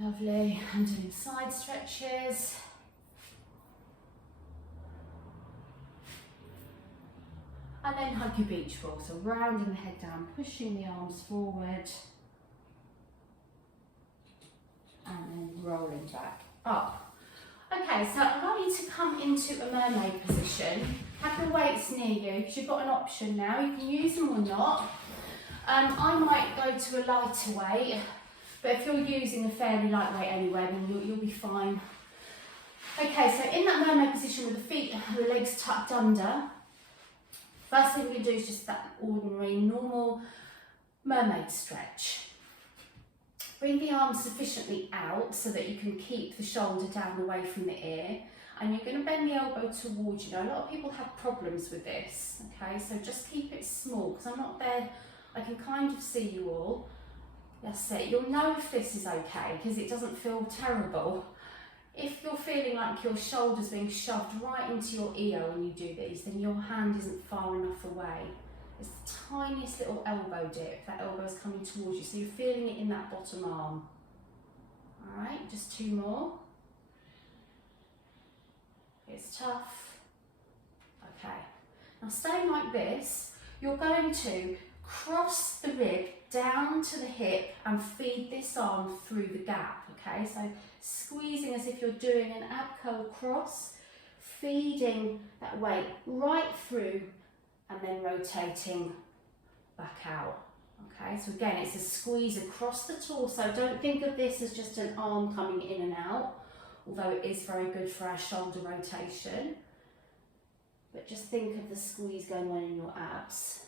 Lovely. I'm doing side stretches. And then hug your beach ball, so rounding the head down, pushing the arms forward, and then rolling back up. Okay, so I want you to come into a mermaid position. Have your weights near you, because you've got an option now. You can use them or not. I might go to a lighter weight, but if you're using a fairly light weight anyway, then you'll be fine. Okay, so in that mermaid position with the feet, the legs tucked under, first thing we're going to do is just that ordinary, normal mermaid stretch. Bring the arms sufficiently out so that you can keep the shoulder down away from the ear. And you're going to bend the elbow towards you. Now, a lot of people have problems with this, okay? So just keep it small, because I'm not there. I can kind of see you all. That's it. You'll know if this is okay, because it doesn't feel terrible. If you're feeling like your shoulder's being shoved right into your ear when you do these, then your hand isn't far enough away. It's the tiniest little elbow dip. That elbow is coming towards you, so you're feeling it in that bottom arm. All right, just 2 more. It's tough. Okay, now staying like this, you're going to cross the rib down to the hip and feed this arm through the gap, okay? So squeezing as if you're doing an ab curl cross, feeding that weight right through and then rotating back out, okay? So again, it's a squeeze across the torso. Don't think of this as just an arm coming in and out, although it is very good for our shoulder rotation. But just think of the squeeze going on in your abs.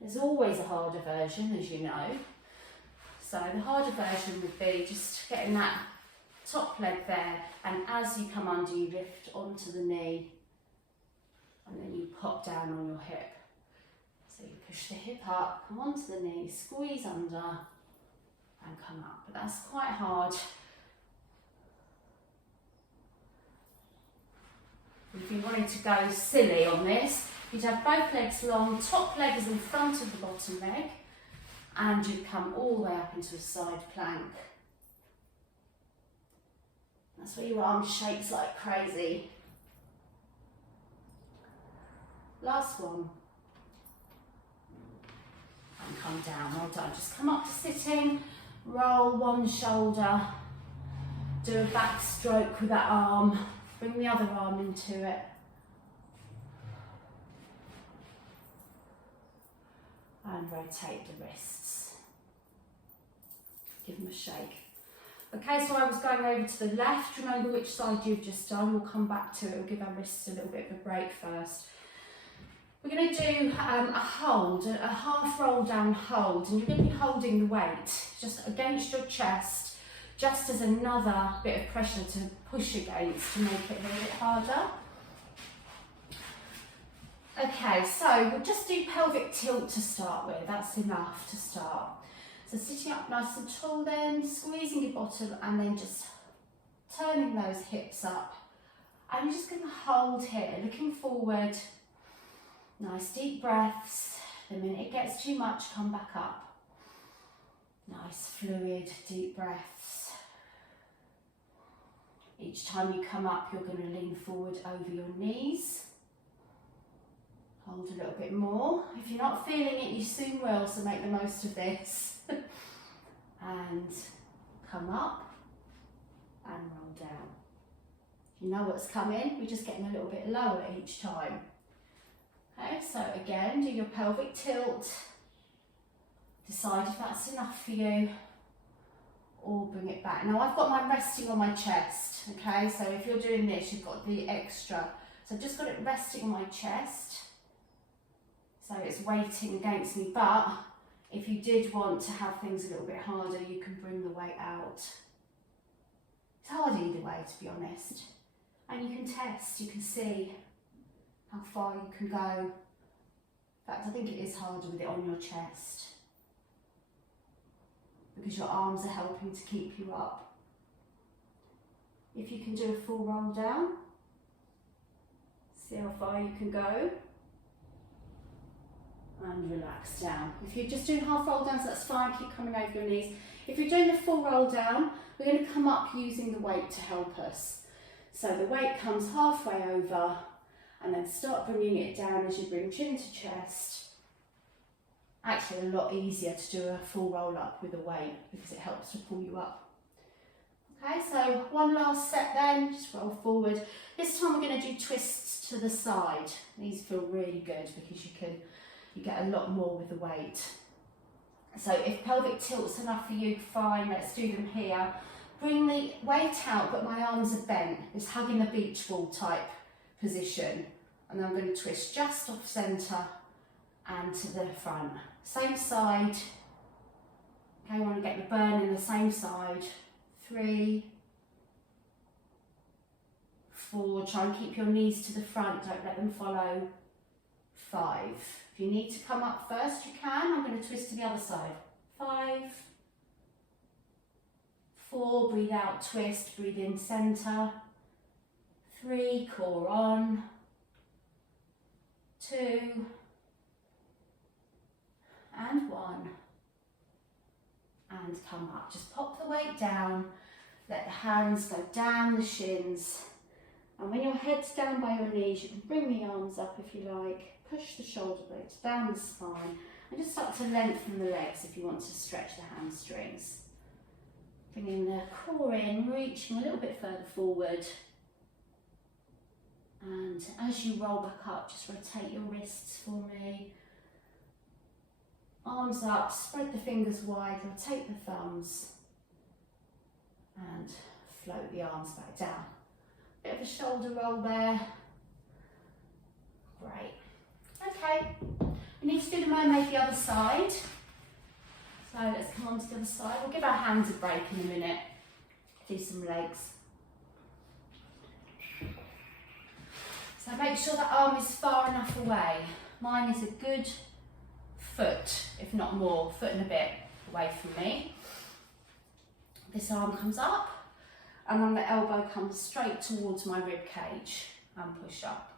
There's always a harder version, as you know. So the harder version would be just getting that top leg there, and as you come under, you lift onto the knee, and then you pop down on your hip. So you push the hip up, come onto the knee, squeeze under, and come up. But that's quite hard. If you wanted to go silly on this, you'd have both legs long, top leg is in front of the bottom leg, and you'd come all the way up into a side plank. That's where your arm shakes like crazy. Last one. And come down, well done. Just come up to sitting, roll one shoulder, do a back stroke with that arm, bring the other arm into it. And rotate the wrists. Give them a shake. Okay, so I was going over to the left. Remember which side you've just done. We'll come back to it. We'll give our wrists a little bit of a break first. We're going to do a hold, a half roll down hold, and you're going to be holding the weight just against your chest, just as another bit of pressure to push against to make it a little bit harder. Okay, so we'll just do pelvic tilt to start with. That's enough to start. So sitting up nice and tall then, squeezing your bottom and then just turning those hips up. And you're just going to hold here, looking forward. Nice deep breaths. The minute it gets too much, come back up. Nice fluid, deep breaths. Each time you come up, you're going to lean forward over your knees. Hold a little bit more. If you're not feeling it, you soon will, so make the most of this. And come up and roll down. You know what's coming, we're just getting a little bit lower each time. Okay, so again, do your pelvic tilt. Decide if that's enough for you, or bring it back. Now I've got mine resting on my chest, okay? So if you're doing this, you've got the extra. So I've just got it resting on my chest. So it's weighting against me, but if you did want to have things a little bit harder, you can bring the weight out. It's hard either way, to be honest. And you can test, you can see how far you can go. In fact, I think it is harder with it on your chest, because your arms are helping to keep you up. If you can do a full roll down, see how far you can go. and relax down. If you're just doing half roll downs, that's fine, keep coming over your knees. If you're doing the full roll down, we're going to come up using the weight to help us. So the weight comes halfway over and then start bringing it down as you bring chin to chest. Actually a lot easier to do a full roll up with a weight because it helps to pull you up. Okay, so one last set then, just roll forward. This time we're going to do twists to the side. These feel really good because you get a lot more with the weight. So if pelvic tilt's enough for you, fine, let's do them here. Bring the weight out, but my arms are bent. It's hugging the beach ball type position. And then I'm going to twist just off centre and to the front. Same side. Okay, I want to get the burn in the same side. 3, 4, try and keep your knees to the front, don't let them follow. 5. If you need to come up first, you can. I'm going to twist to the other side. 5, 4, breathe out, twist, breathe in, centre. 3, core on. 2, and 1. And come up. Just pop the weight down, let the hands go down the shins. And when your head's down by your knees, you can bring the arms up if you like. Push the shoulder blades down the spine and just start to lengthen the legs if you want to stretch the hamstrings. Bringing the core in, reaching a little bit further forward. And as you roll back up, just rotate your wrists for me. Arms up, spread the fingers wide, rotate the thumbs. And float the arms back down. Bit of a shoulder roll there. Great. Okay, we need to do the mermaid the other side. So let's come on to the other side. We'll give our hands a break in a minute. Do some legs. So make sure that arm is far enough away. Mine is a good foot, if not more, foot and a bit away from me. This arm comes up and then the elbow comes straight towards my rib cage and push up.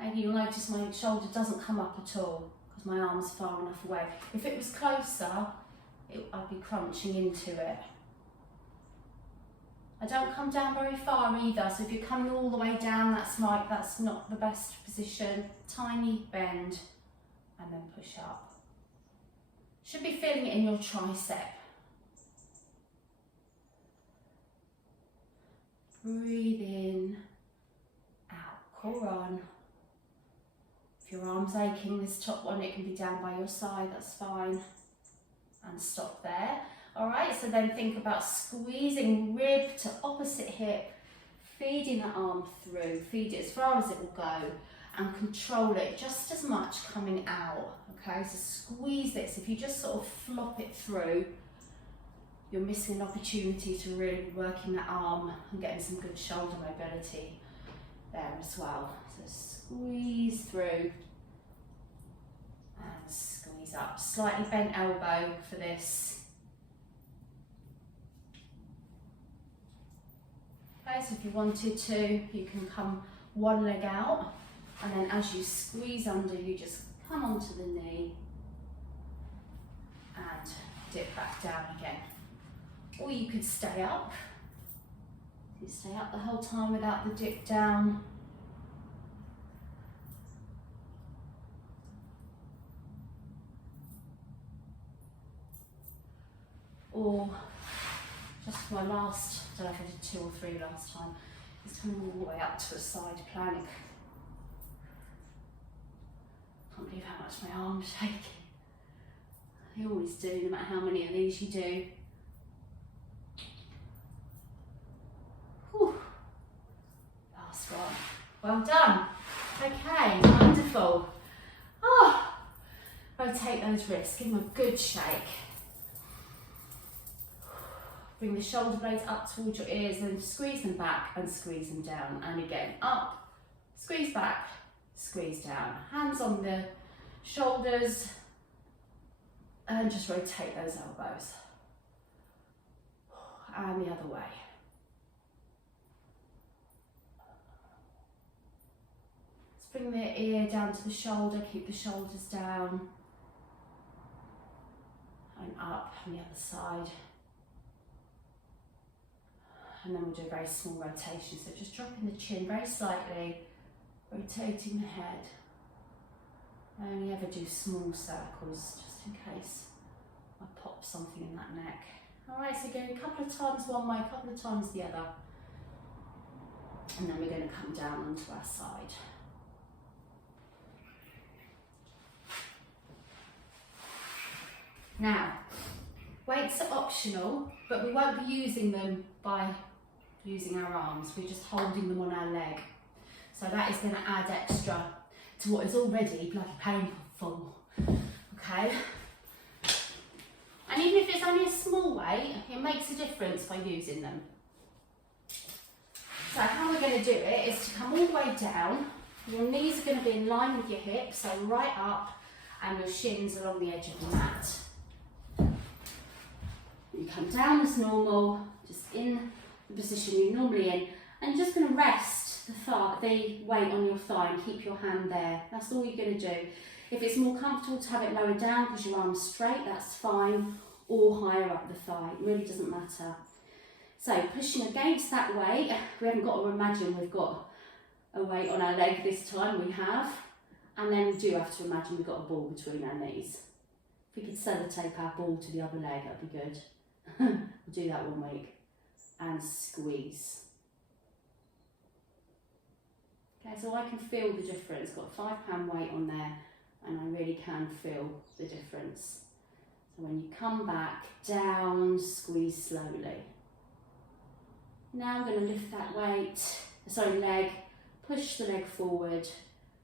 And you'll notice my shoulder doesn't come up at all because my arm's far enough away. If it was closer, I'd be crunching into it. I don't come down very far either, so if you're coming all the way down, that's not the best position. Tiny bend and then push up. Should be feeling it in your tricep. Breathe in, out, core on. If your arm's aching, this top one, it can be down by your side, that's fine. And stop there. All right, so then think about squeezing rib to opposite hip, feeding the arm through, feed it as far as it will go, and control it just as much coming out. Okay, so squeeze this. If you just sort of flop it through, you're missing an opportunity to really be working that arm and getting some good shoulder mobility there as well. So squeeze through and squeeze up. Slightly bent elbow for this. Okay, so if you wanted to, you can come one leg out, and then as you squeeze under, you just come onto the knee and dip back down again. Or you could stay up. You stay up the whole time without the dip down. Or just my last, I don't know if I did 2 or 3 last time, is coming all the way up to a side plank. Can't believe how much my arm's shaking. You always do, no matter how many of these you do. Whew. Last one. Well done. Okay, wonderful. Oh, rotate those wrists, give them a good shake. Bring the shoulder blades up towards your ears and squeeze them back and squeeze them down. And again, up, squeeze back, squeeze down. Hands on the shoulders and just rotate those elbows. And the other way. Bring the ear down to the shoulder, keep the shoulders down. And up on the other side. And then we'll do a very small rotation. So just dropping the chin very slightly, rotating the head. I only ever do small circles, just in case I pop something in that neck. Alright, so go a couple of times one way, a couple of times the other. And then we're going to come down onto our side. Now, weights are optional, but we won't be using them by using our arms. We're just holding them on our leg. So that is going to add extra to what is already bloody painful. Okay? And even if it's only a small weight, it makes a difference by using them. So how we're going to do it is to come all the way down. Your knees are going to be in line with your hips, so right up, and your shins along the edge of the mat. You come down as normal, just in the position you're normally in, and you're just going to rest the weight on your thigh and keep your hand there. That's all you're going to do. If it's more comfortable to have it lower down because your arm's straight, that's fine, or higher up the thigh, it really doesn't matter. So pushing against that weight, we haven't got to imagine we've got a weight on our leg this time, we have, and then we do have to imagine we've got a ball between our knees. If we could sellotape our ball to the other leg, that'd be good. We'll do that one week. And squeeze. Okay, so I can feel the difference. Got a 5 pound weight on there, and I really can feel the difference. So when you come back, down, squeeze slowly. Now I'm going to lift that leg, push the leg forward,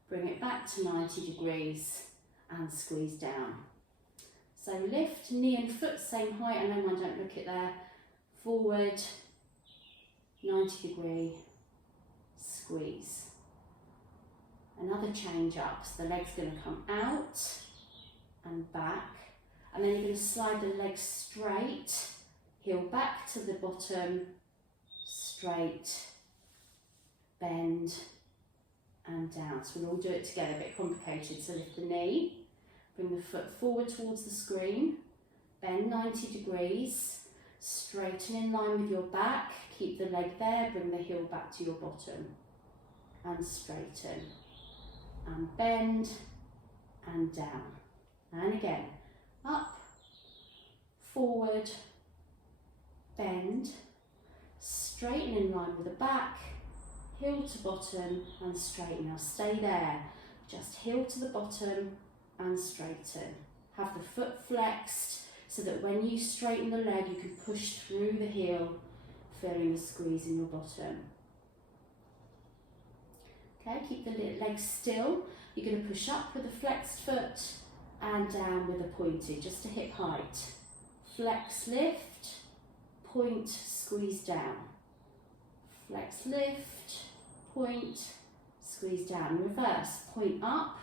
bring it back to 90 degrees, and squeeze down. So lift, knee and foot same height, I know mine don't look it there. Forward, 90 degree, squeeze. Another change up, so the leg's going to come out and back, and then you're going to slide the leg straight, heel back to the bottom, straight, bend and down. So we'll all do it together, a bit complicated. So lift the knee, bring the foot forward towards the screen, bend 90 degrees, straighten in line with your back, keep the leg there, bring the heel back to your bottom and straighten and bend and down. And again, up, forward, bend, straighten in line with the back, heel to bottom and straighten. Now stay there, just heel to the bottom and straighten. Have the foot flexed so that when you straighten the leg you can push through the heel, feeling the squeeze in your bottom. Okay, keep the leg still. You're going to push up with a flexed foot and down with a pointed, just to hip height. Flex, lift, point, squeeze down. Flex, lift, point, squeeze down. Reverse, point up,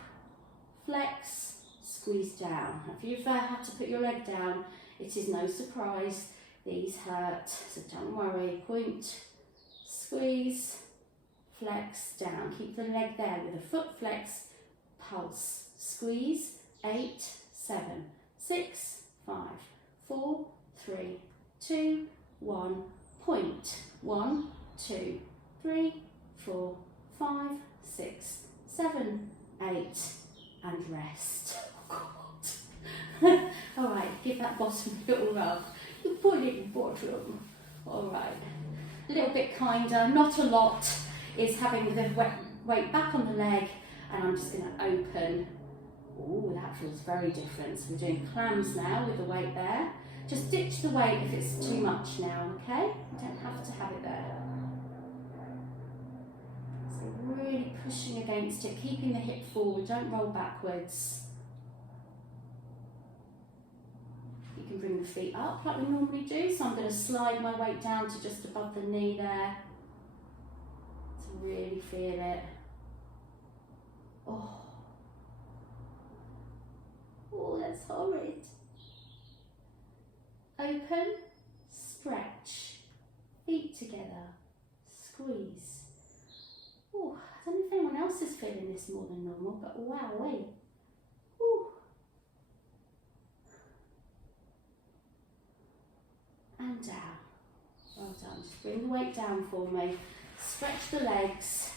flex, squeeze down. If you've had to put your leg down, it is no surprise. These hurt, so don't worry. Point, squeeze, flex, down. Keep the leg there with a foot flex, pulse, squeeze. 8, 7, 6, 5, 4, 3, 2, 1. Point. 1, 2, 3, 4, 5, 6, 7, 8, and rest. Oh God. All right, give that bottom a little rub. You put it in bottom. All right. A little bit kinder, not a lot, is having the weight back on the leg, and I'm just going to open. Oh, that feels very different. So we're doing clams now with the weight there. Just ditch the weight if it's too much now, okay? You don't have to have it there. So really pushing against it, keeping the hip forward, don't roll backwards. You can bring the feet up like we normally do. So I'm going to slide my weight down to just above the knee there. To really feel it. Oh. Oh, that's horrid. Open, stretch, feet together, squeeze. Oh, I don't know if anyone else is feeling this more than normal, but wowee. Woo. And down. Well done. Just bring the weight down for me. Stretch the legs.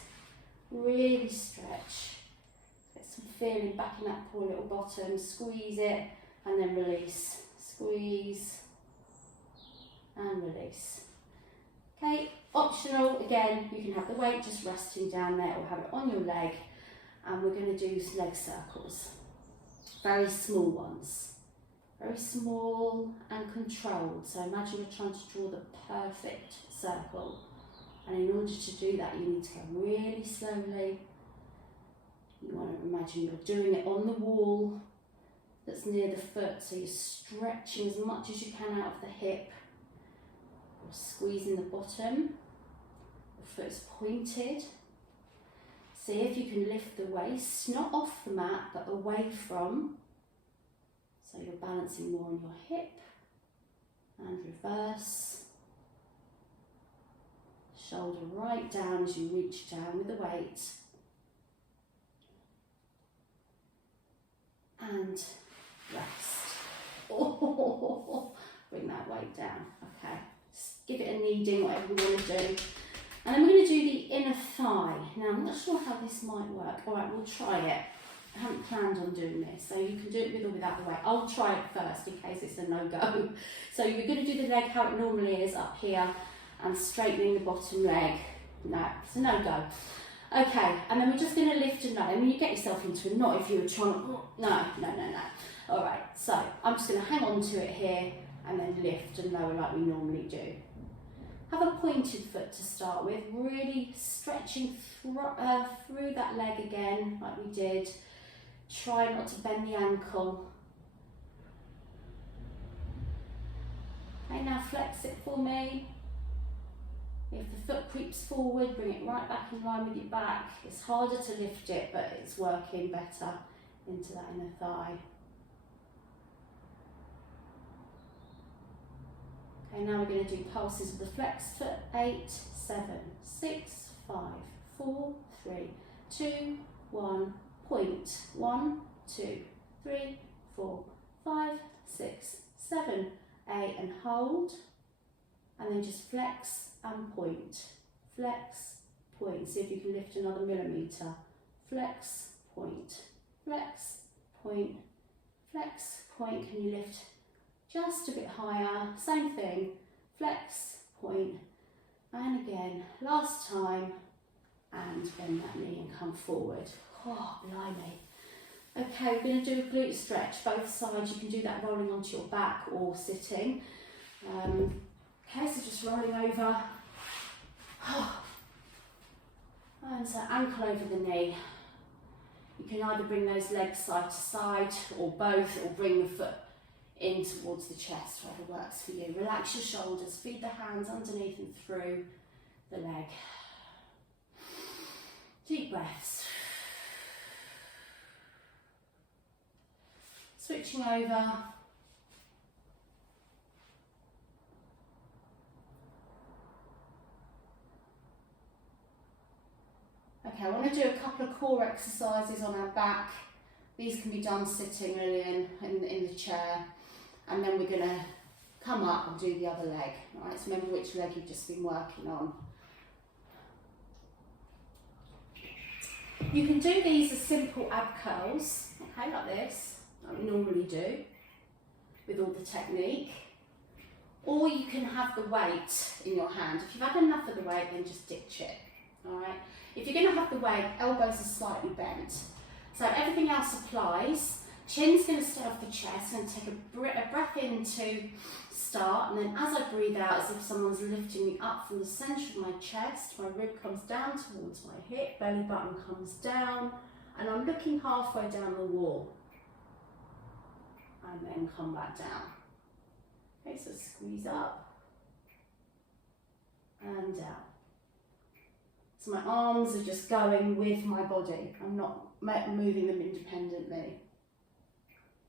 Really stretch. Get some feeling back in that poor little bottom. Squeeze it and then release. Squeeze and release. Okay, optional again, you can have the weight just resting down there or have it on your leg, and we're going to do leg circles. Very small ones. Very small and controlled. So imagine you're trying to draw the perfect circle. And in order to do that, you need to go really slowly. You want to imagine you're doing it on the wall that's near the foot. So you're stretching as much as you can out of the hip. You're squeezing the bottom. The foot's pointed. See if you can lift the waist, not off the mat, but away from. So you're balancing more on your hip. And reverse. Shoulder right down as you reach down with the weight. And rest. Oh, bring that weight down. Okay, just give it a kneading, whatever you want to do. And then we're going to do the inner thigh. Now, I'm not sure how this might work. All right, we'll try it. I haven't planned on doing this, so you can do it with or without the weight. I'll try it first in case it's a no-go. So you're going to do the leg how it normally is up here, and straightening the bottom leg. No, it's a no-go. Okay, and then we're just going to lift a knot. I mean, you get yourself into a knot if you were trying to... No. All right, so I'm just going to hang on to it here and then lift and lower like we normally do. Have a pointed foot to start with, really stretching through that leg again like we did. Try not to bend the ankle. Okay, now flex it for me. If the foot creeps forward, bring it right back in line with your back. It's harder to lift it, but it's working better into that inner thigh. Okay, now we're going to do pulses with the flexed foot. 8, 7, 6, 5, 4, 3, 2, 1, point. 1, 2, 3, 4, 5, 6, 7, 8, and hold. And then just flex and point. Flex, point. See if you can lift another millimetre. Flex, point. Flex, point. Flex, point. Can you lift just a bit higher? Same thing. Flex, point. And again, last time. And bend that knee and come forward. Oh, blimey. Okay, we're going to do a glute stretch. Both sides. You can do that rolling onto your back or sitting. Okay, so just rolling over. And so ankle over the knee. You can either bring those legs side to side or both, or bring the foot in towards the chest, whatever works for you. Relax your shoulders, feed the hands underneath and through the leg. Deep breaths. Switching over. Okay, I want to do a couple of core exercises on our back. These can be done sitting really in the chair. And then we're going to come up and do the other leg. All right, so remember which leg you've just been working on. You can do these as simple ab curls, okay, like this, like we normally do, with all the technique. Or you can have the weight in your hand. If you've had enough of the weight, then just ditch it, all right? If you're going to have the weight, elbows are slightly bent. So everything else applies. Chin's going to stay off the chest, and take a breath in to start, and then as I breathe out, as if someone's lifting me up from the centre of my chest, my rib comes down towards my hip, belly button comes down, and I'm looking halfway down the wall. And then come back down. Okay, so squeeze up and down. So my arms are just going with my body. I'm not moving them independently.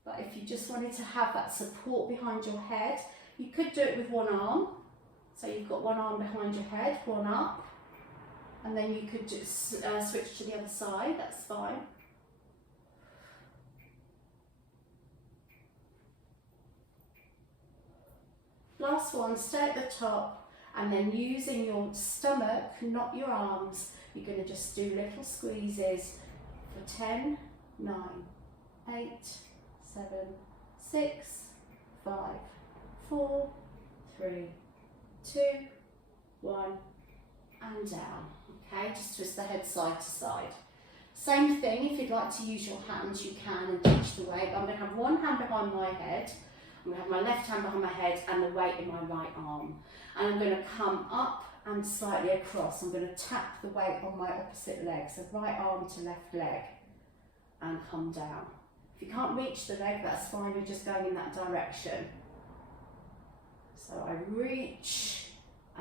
But if you just wanted to have that support behind your head, you could do it with one arm. So you've got one arm behind your head, one up, And then you could just switch to the other side, that's fine. Last one, stay at the top, and then using your stomach, not your arms, you're going to just do little squeezes for 10, 9, 8, 7, 6, 5, 4, 3, 2, 1, and down. Okay, just twist the head side to side. Same thing, if you'd like to use your hands, you can and touch the weight. I'm going to have one hand behind my head, I'm going to have my left hand behind my head and the weight in my right arm. And I'm going to come up and slightly across. I'm going to tap the weight on my opposite leg, so right arm to left leg, and come down. If you can't reach the leg, that's fine, we're just going in that direction. So I reach,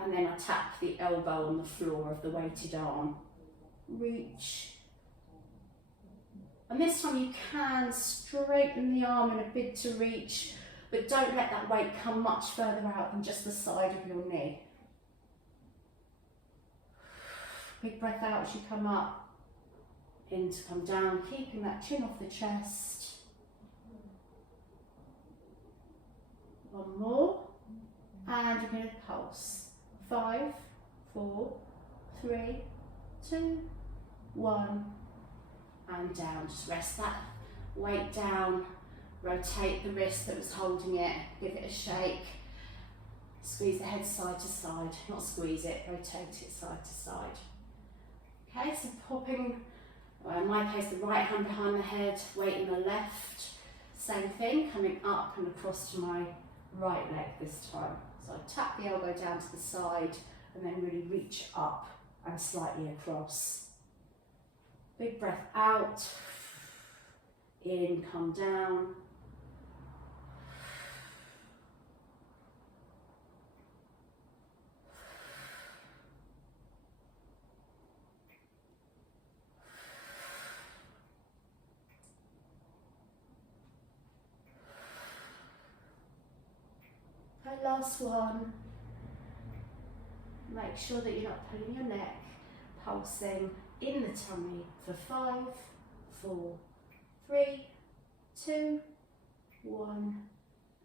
and then I tap the elbow on the floor of the weighted arm. Reach. And this time you can straighten the arm in a bid to reach, but don't let that weight come much further out than just the side of your knee. Big breath out as you come up, in to come down, keeping that chin off the chest. One more, and you're going to pulse. 5, 4, 3, 2, 1, and down. Just rest that weight down, rotate the wrist that was holding it, give it a shake, squeeze the head side to side, not squeeze it, rotate it side to side. Okay, so popping, in my case, the right hand behind the head, weight in the left, same thing, coming up and across to my right leg this time. So I tap the elbow down to the side and then really reach up and slightly across. Big breath out, in, come down. Okay, last one. Make sure that you're not pulling your neck, pulsing in the tummy for 5, 4, 3, 2, 1,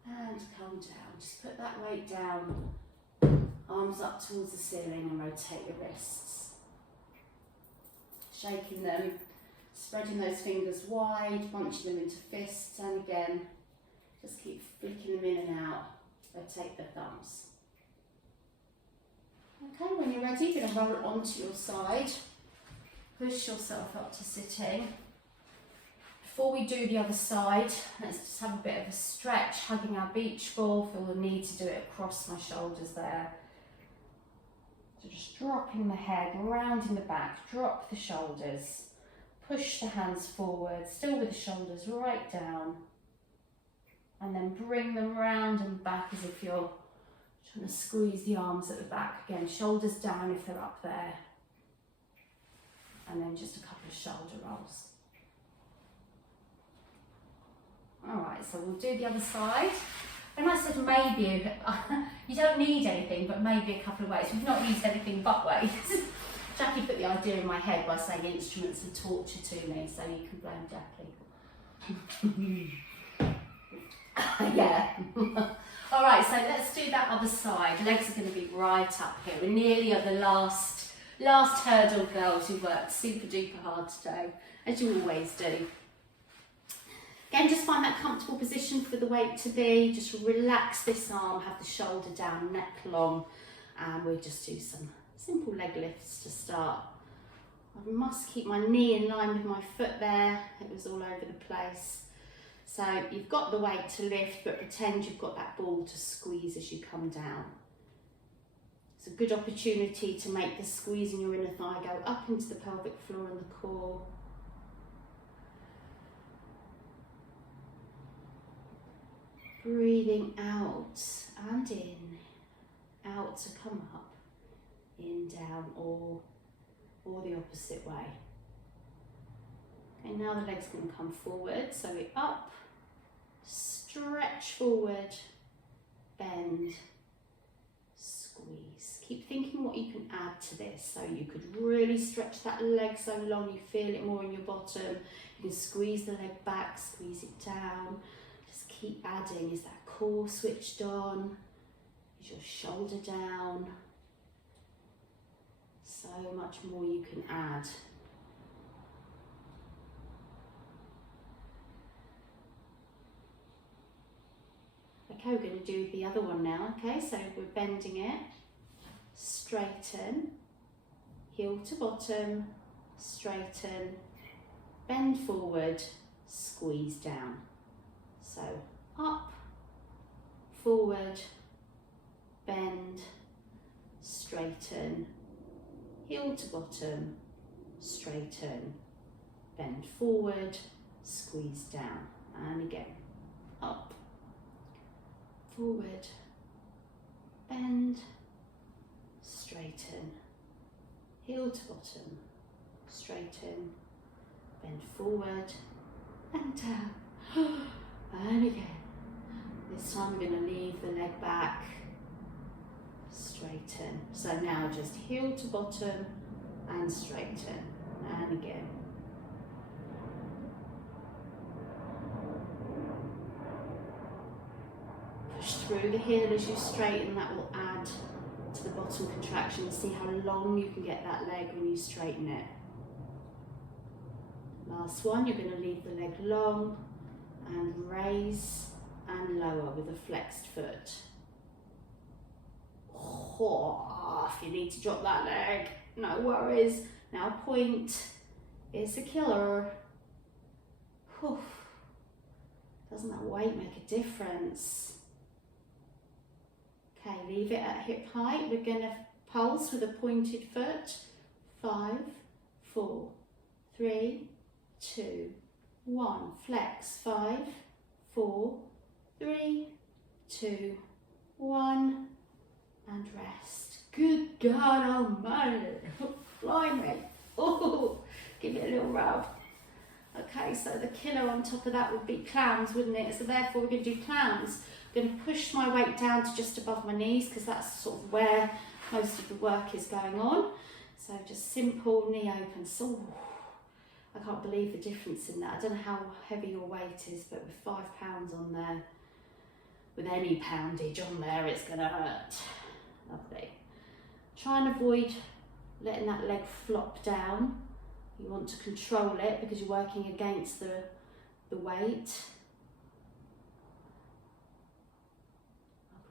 and come down. Just put that weight down, arms up towards the ceiling, and rotate your wrists. Shaking them, spreading those fingers wide, bunching them into fists, and again, just keep flicking them in and out. Rotate the thumbs. Okay, when you're ready, you're going to roll it onto your side. Push yourself up to sitting. Before we do the other side, let's just have a bit of a stretch, hugging our beach ball. Feel the need to do it across my shoulders there. So just dropping the head, rounding the back, drop the shoulders, push the hands forward, still with the shoulders right down. And then bring them round and back as if you're trying to squeeze the arms at the back. Again, shoulders down if they're up there. And then just a couple of shoulder rolls. Alright, so we'll do the other side. And I said maybe, you don't need anything, but maybe a couple of weights. We've not used anything but weights. Jackie put the idea in my head by saying instruments and torture to me, so you can blame Jackie. Yeah. All right, so let's do that other side. Legs are going to be right up here. We're nearly at the last hurdle, girls. You worked super duper hard today, as you always do. Again, just find that comfortable position for the weight to be. Just relax this arm, have the shoulder down, neck long, and we'll just do some simple leg lifts to start. I must keep my knee in line with my foot there. It was all over the place. So you've got the weight to lift, but pretend you've got that ball to squeeze as you come down. It's a good opportunity to make the squeeze in your inner thigh go up into the pelvic floor and the core. Breathing out and in, out to come up, in, down, or the opposite way. Okay, now the legs can come forward, so we're up, stretch forward, bend, squeeze. keep thinking what you can add to this. So you could really stretch that leg so long you feel it more in your bottom. You can squeeze the leg back, squeeze it down. Just keep adding. Is that core switched on? Is your shoulder down? So much more you can add. Okay, we're going to do the other one now. Okay, so we're bending it, straighten, heel to bottom, straighten, bend forward, squeeze down. So up, forward, bend, straighten, heel to bottom, straighten, bend forward, squeeze down. And again, up, forward, bend, straighten, heel to bottom, straighten, bend forward and down. And again. This time we're going to leave the leg back, straighten. So now just heel to bottom and straighten. And again. Push through the heel as you straighten. That will add to the bottom contraction. See how long you can get that leg when you straighten it. Last one, you're going to leave the leg long and raise and lower with a flexed foot. Oh, if you need to drop that leg, no worries. Now point. It's a killer. Whew. Doesn't that weight make a difference? Okay, leave it at hip height. We're going to pulse with a pointed foot. 5, 4, 3, 2, 1. Flex. 5, 4, 3, 2, 1. And rest. Good God Almighty. Blimey. Oh, give it a little rub. Okay, so the killer on top of that would be clams, wouldn't it? So therefore we're going to do clams. I'm going to push my weight down to just above my knees because that's sort of where most of the work is going on. So just simple knee open. So I can't believe the difference in that. I don't know how heavy your weight is, but with 5 pounds on there, with any poundage on there, it's going to hurt. Lovely. Try and avoid letting that leg flop down. You want to control it because you're working against the weight.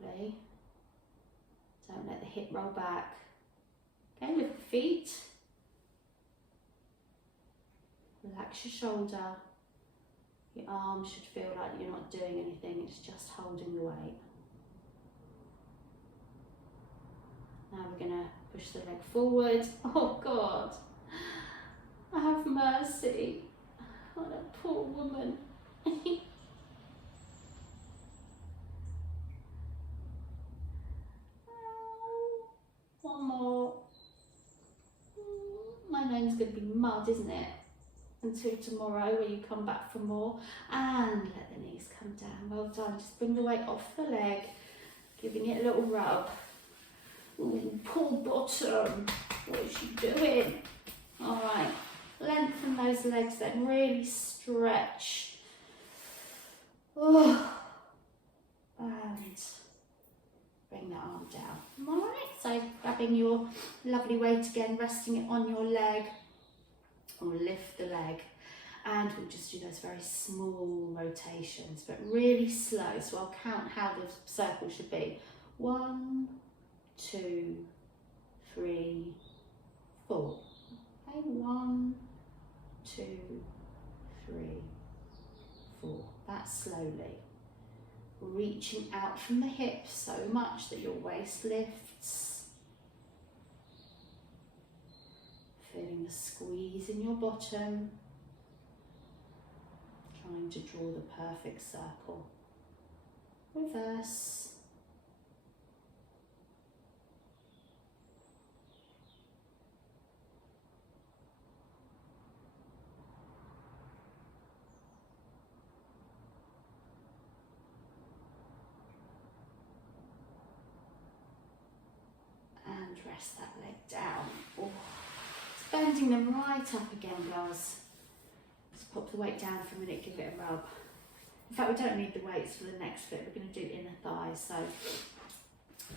Lovely. Don't let the hip roll back. Okay, lift the feet. Relax your shoulder. Your arms should feel like you're not doing anything, it's just holding the weight. Now we're going to push the leg forward. Oh God, have mercy on a poor woman. One more. My name's going to be mud, isn't it? Until tomorrow where you come back for more. And let the knees come down. Well done. Just bring the weight off the leg, giving it a little rub. Ooh, poor bottom. What is she doing? All right. Lengthen those legs then. Really stretch. Oh. And bring the arm down. All right. So grabbing your lovely weight again, resting it on your leg. Or lift the leg, and we'll just do those very small rotations, but really slow. So I'll count how the circle should be. 1, 2, 3, 4. Okay, 1, 2, 3, 4. That's slowly. Reaching out from the hips so much that your waist lifts. Feeling the squeeze in your bottom, trying to draw the perfect circle. Reverse. And press that leg down. Oh, it's bending them right up again, girls. Just pop the weight down for a minute, give it a rub. In fact, we don't need the weights for the next bit. We're going to do inner thighs. So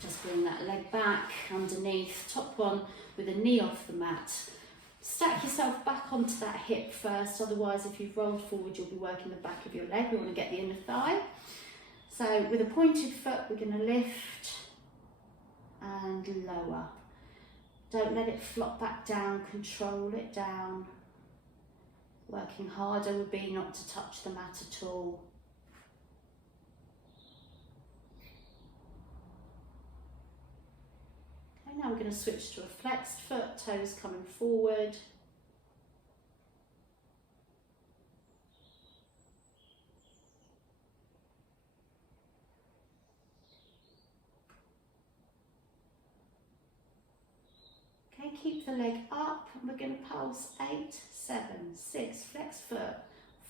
just bring that leg back underneath, top one with a knee off the mat. Stack yourself back onto that hip first, otherwise if you've rolled forward you'll be working the back of your leg. We want to get the inner thigh. So with a pointed foot we're going to lift and lower. Don't let it flop back down, control it down. Working harder would be not to touch the mat at all. Okay, now we're going to switch to a flexed foot, toes coming forward. Okay, keep the leg up and we're going to pulse 8, 7, 6, flex foot,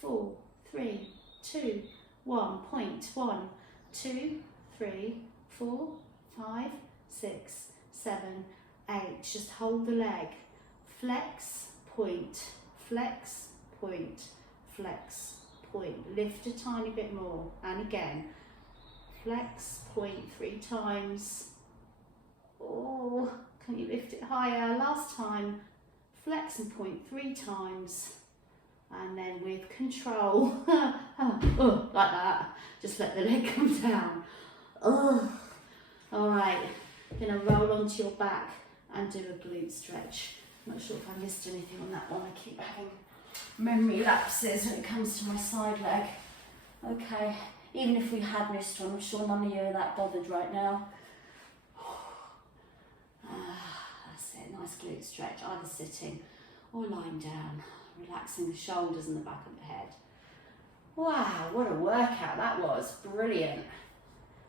4, 3, 2, 1, point, 1, 2, 3, 4, 5, 6, 7, 8. Just hold the leg. Flex, point, flex, point, flex, point. Lift a tiny bit more. And again, flex, point 3 times. Oh, can you lift it higher? Last time, flex and point 3 times. And then with control, oh, like that, just let the leg come down. Oh, all right. Gonna roll onto your back and do a glute stretch. I'm not sure if I missed anything on that one. I keep having memory lapses when it comes to my side leg. Okay, even if we had missed one, I'm sure none of you are that bothered right now. That's it, nice glute stretch, either sitting or lying down, relaxing the shoulders and the back of the head. Wow, what a workout that was, brilliant.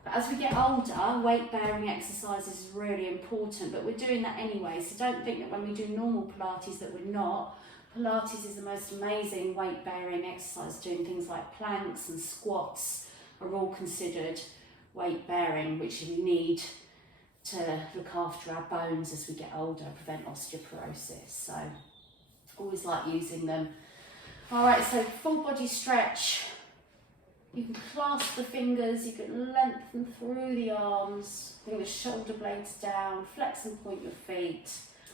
But as we get older, weight bearing exercise is really important, but we're doing that anyway, so don't think that when we do normal Pilates that we're not. Pilates is the most amazing weight bearing exercise. Doing things like planks and squats are all considered weight bearing, which we need to look after our bones as we get older, prevent osteoporosis. So always like using them. All right, so full body stretch. You can clasp the fingers, you can lengthen through the arms, bring the shoulder blades down, flex and point your feet,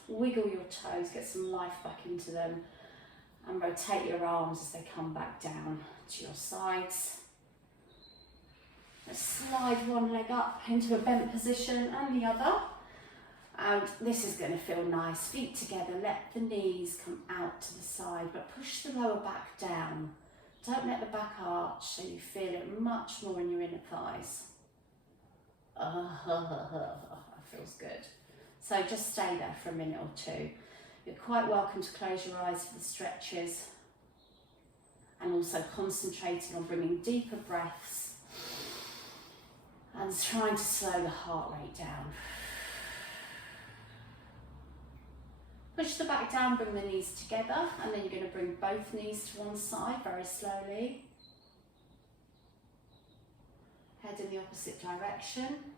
wiggle your toes, get some life back into them, and rotate your arms as they come back down to your sides. Let's slide one leg up into a bent position and the other. And this is going to feel nice. Feet together, let the knees come out to the side, but push the lower back down. Don't let the back arch so you feel it much more in your inner thighs. That feels good. So just stay there for a minute or two. You're quite welcome to close your eyes for the stretches, and also concentrating on bringing deeper breaths and trying to slow the heart rate down. Push the back down, bring the knees together, and then you're going to bring both knees to one side very slowly. Head in the opposite direction.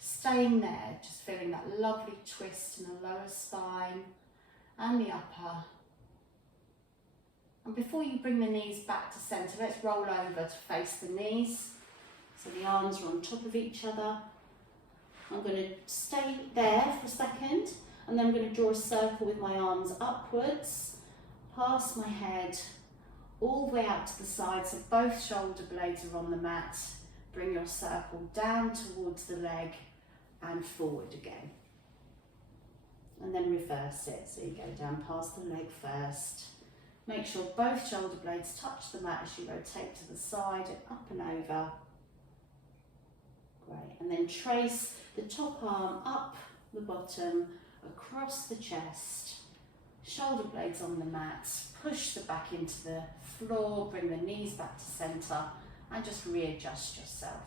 Staying there, just feeling that lovely twist in the lower spine and the upper. And before you bring the knees back to centre, let's roll over to face the knees. So the arms are on top of each other. I'm going to stay there for a second. And then I'm going to draw a circle with my arms upwards, past my head, all the way out to the side, so both shoulder blades are on the mat. Bring your circle down towards the leg and forward again. And then reverse it, so you go down past the leg first. Make sure both shoulder blades touch the mat as you rotate to the side and up and over. Great, and then trace the top arm up the bottom, across the chest, shoulder blades on the mat, push the back into the floor, bring the knees back to centre, and just readjust yourself.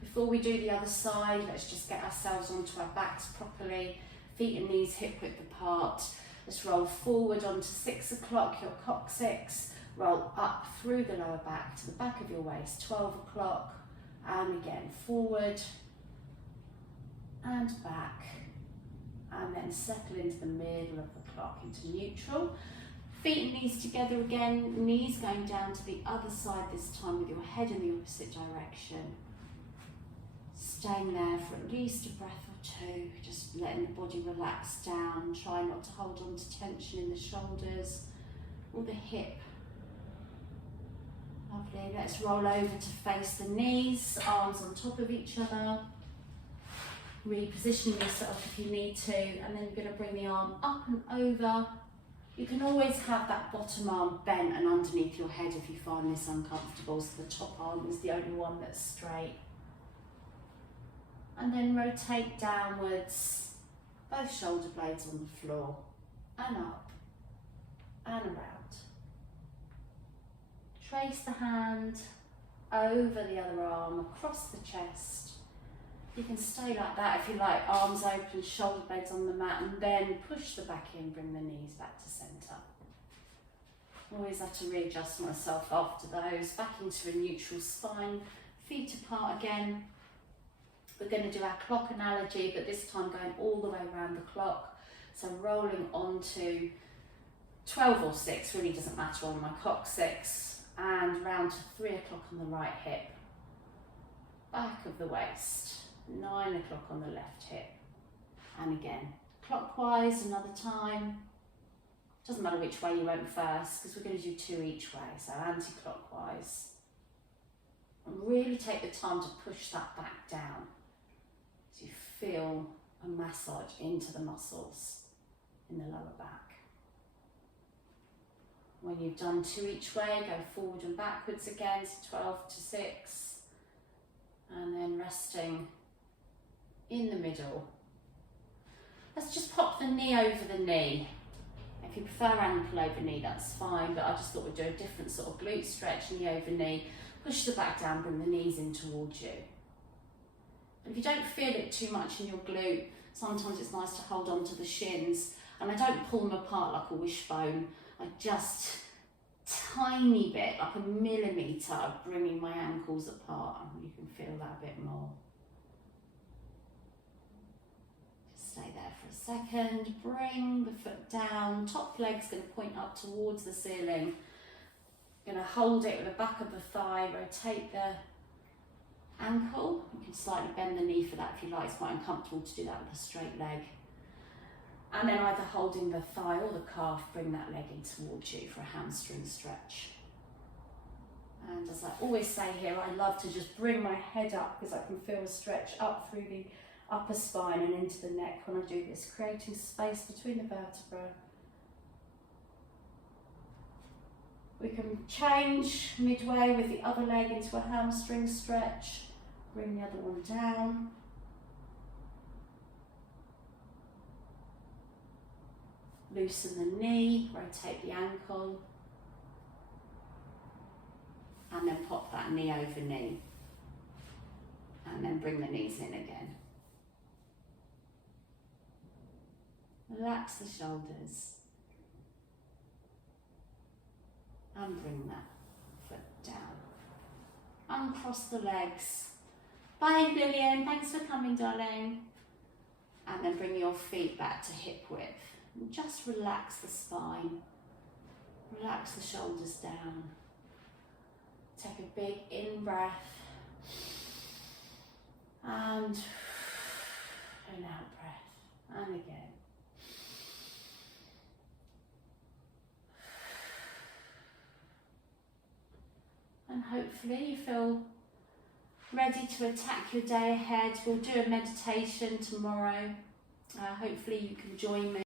Before we do the other side, let's just get ourselves onto our backs properly, feet and knees hip width apart. Let's roll forward onto 6 o'clock, your coccyx, roll up through the lower back to the back of your waist, 12 o'clock, and again forward and back. and then settle into the middle of the clock, into neutral. Feet and knees together again, knees going down to the other side this time with your head in the opposite direction. Staying there for at least a breath or two, just letting the body relax down. Try not to hold on to tension in the shoulders or the hip. Lovely, let's roll over to face the knees, arms on top of each other. Reposition yourself if you need to, and then you're going to bring the arm up and over. You can always have that bottom arm bent and underneath your head if you find this uncomfortable, so the top arm is the only one that's straight. And then rotate downwards, both shoulder blades on the floor, and up, and around. Trace the hand over the other arm, across the chest. You can stay like that if you like, arms open, shoulder blades on the mat, and then push the back in, bring the knees back to centre. Always have to readjust myself after those, back into a neutral spine, feet apart again. We're going to do our clock analogy, but this time going all the way around the clock. So rolling onto 12 or 6, really doesn't matter on my coccyx, and round to 3 o'clock on the right hip. Back of the waist. 9 o'clock on the left hip, and again clockwise another time. Doesn't matter which way you went first, because we're going to do 2 each way, so anti-clockwise. And really take the time to push that back down so you feel a massage into the muscles in the lower back. When you've done 2 each way, go forward and backwards again, so 12 to 6, and then resting in the middle. Let's just pop the knee over the knee. If you prefer ankle over knee, that's fine, but I just thought we'd do a different sort of glute stretch, knee over knee. Push the back down, bring the knees in towards you. And if you don't feel it too much in your glute, sometimes it's nice to hold on to the shins, and I don't pull them apart like a wishbone. I just tiny bit, like a millimetre, bringing my ankles apart, and you can feel that a bit more. Stay there for a second, bring the foot down, top leg's going to point up towards the ceiling. Going to hold it with the back of the thigh, rotate the ankle. You can slightly bend the knee for that if you like, it's quite uncomfortable to do that with a straight leg. And then either holding the thigh or the calf, bring that leg in towards you for a hamstring stretch. And as I always say here, I love to just bring my head up because I can feel a stretch up through the upper spine and into the neck when I do this, creating space between the vertebrae. We can change midway with the other leg into a hamstring stretch, bring the other one down. Loosen the knee, rotate the ankle, and then pop that knee over knee, and then bring the knees in again. Relax the shoulders and bring that foot down. Uncross the legs. Bye Lillian, thanks for coming darling. And then bring your feet back to hip width. And just relax the spine. Relax the shoulders down. Take a big in breath. And an out breath. And again. And hopefully you feel ready to attack your day ahead. We'll do a meditation tomorrow. Hopefully you can join me.